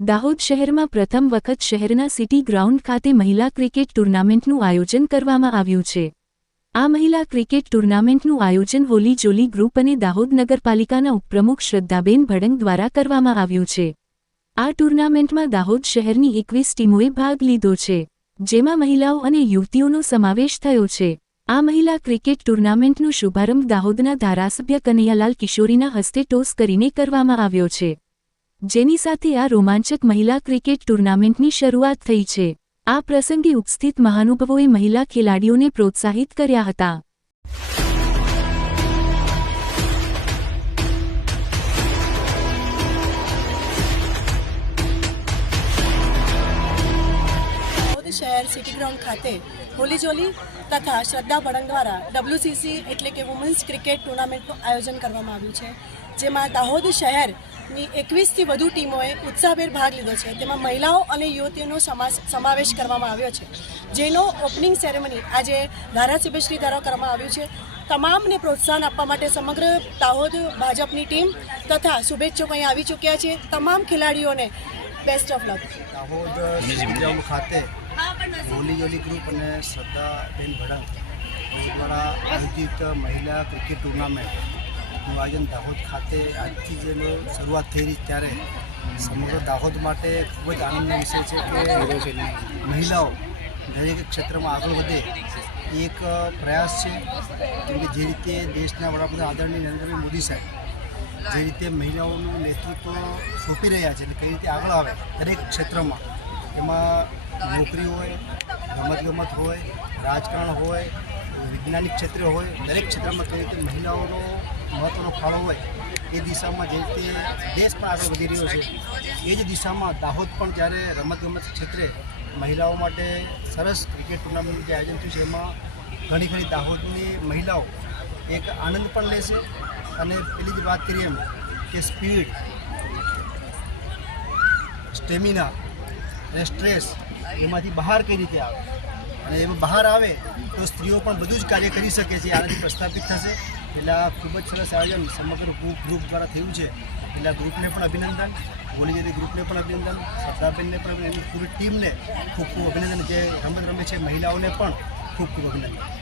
દાહોદ શહેરમાં પ્રથમ વખત શહેરના સિટી ગ્રાઉન્ડ ખાતે મહિલા ક્રિકેટ ટુર્નામેન્ટનું આયોજન કરવામાં આવ્યું છે. આ મહિલા ક્રિકેટ ટુર્નામેન્ટનું આયોજન હોલી જોલી ગ્રુપ અને દાહોદ નગરપાલિકાના ઉપપ્રમુખ શ્રદ્ધાબેન ભડંગ દ્વારા કરવામાં આવ્યું છે. આ ટુર્નામેન્ટમાં દાહોદ શહેરની એકવીસ ટીમોએ ભાગ લીધો છે, જેમાં મહિલાઓ અને યુવતીઓનો સમાવેશ થયો છે. આ મહિલા ક્રિકેટ ટુર્નામેન્ટનો શુભારંભ દાહોદના ધારાસભ્ય કનૈયાલાલ કિશોરીના હસ્તે ટોસ કરીને કરવામાં આવ્યો છે. જેની સાથે આ રોમાંચક મહિલા ક્રિકેટ ટુર્નામેન્ટની શરૂઆત થઈ છે. આ પ્રસંગે ઉપસ્થિત મહાનુભાવોએ મહિલા ખેલાડીઓને પ્રોત્સાહિત કર્યા હતા. સિટી ગ્રાઉન્ડ ખાતે હોલી જોલી તથા શ્રદ્ધા બળંગ દ્વારા ડબ્લ્યુસીસી એટલે કે વુમન્સ ક્રિકેટ ટુર્નામેન્ટનું આયોજન કરવામાં આવ્યું છે. જેમાં દાહોદ શહેરની એકવીસથી વધુ ટીમોએ ઉત્સાહભેર ભાગ લીધો છે. તેમાં મહિલાઓ અને યુવતીઓનો સમાવેશ કરવામાં આવ્યો છે. જેનો ઓપનિંગ સેરેમની આજે ધારાસભ્યશ્રી દ્વારા કરવામાં આવ્યું છે. તમામને પ્રોત્સાહન આપવા માટે સમગ્ર દાહોદ ભાજપની ટીમ તથા શુભેચ્છકો અહીં આવી ચૂક્યા છે. તમામ ખેલાડીઓને બેસ્ટ ઓફ લક દાહોદ ખાતે હોલી જોલી ગ્રુપ અને શ્રદ્ધાબેન ભડંગ એ દ્વારા આયોજિત મહિલા ક્રિકેટ ટુર્નામેન્ટનું આયોજન દાહોદ ખાતે આજથી જેનો શરૂઆત થઈ રહી ત્યારે સમગ્ર દાહોદ માટે ખૂબ જ આનંદનો વિષય છે કે મહિલાઓ દરેક ક્ષેત્રમાં આગળ વધે એક પ્રયાસ છે. કેમ કે જે રીતે દેશના વડાપ્રધાન આદરણીય નરેન્દ્રભાઈ મોદી સાહેબ જે રીતે મહિલાઓનું નેતૃત્વ સોંપી રહ્યા છે અને કઈ રીતે આગળ આવે દરેક ક્ષેત્રમાં એમાં નોકરી હોય, રમતગમત હોય, રાજકારણ હોય, વૈજ્ઞાનિક ક્ષેત્ર હોય, દરેક ક્ષેત્રમાં કઈ રીતે મહિલાઓનો મહત્ત્વનો ફાળો હોય, એ દિશામાં જે રીતે દેશ પણ આગળ વધી રહ્યો છે, એ જ દિશામાં દાહોદ પણ જ્યારે રમતગમત ક્ષેત્રે મહિલાઓ માટે સરસ ક્રિકેટ ટુર્નામેન્ટ જે આયોજન થયું છે, એમાં ઘણી ઘણી દાહોદની મહિલાઓ એક આનંદ પણ લેશે અને પેલી જ વાત કરીએ એમ કે સ્પીડ, સ્ટેમિના અને સ્ટ્રેસ એમાંથી બહાર કઈ રીતે આવે? અને એમાં બહાર આવે તો સ્ત્રીઓ પણ બધું જ કાર્ય કરી શકે છે, આનાથી પ્રસ્થાપિત થશે. એટલે ખૂબ જ સરસ આયોજન સમગ્ર ગ્રુપ દ્વારા થયું છે. એટલે ગ્રુપને પણ અભિનંદન બોલીજેરી ગ્રુપને પણ અભિનંદન, શ્રદ્ધાબેનને પણ અભિનંદન, પૂરી ટીમને ખૂબ ખૂબ અભિનંદન. જે રમત રમે છે, મહિલાઓને પણ ખૂબ ખૂબ અભિનંદન.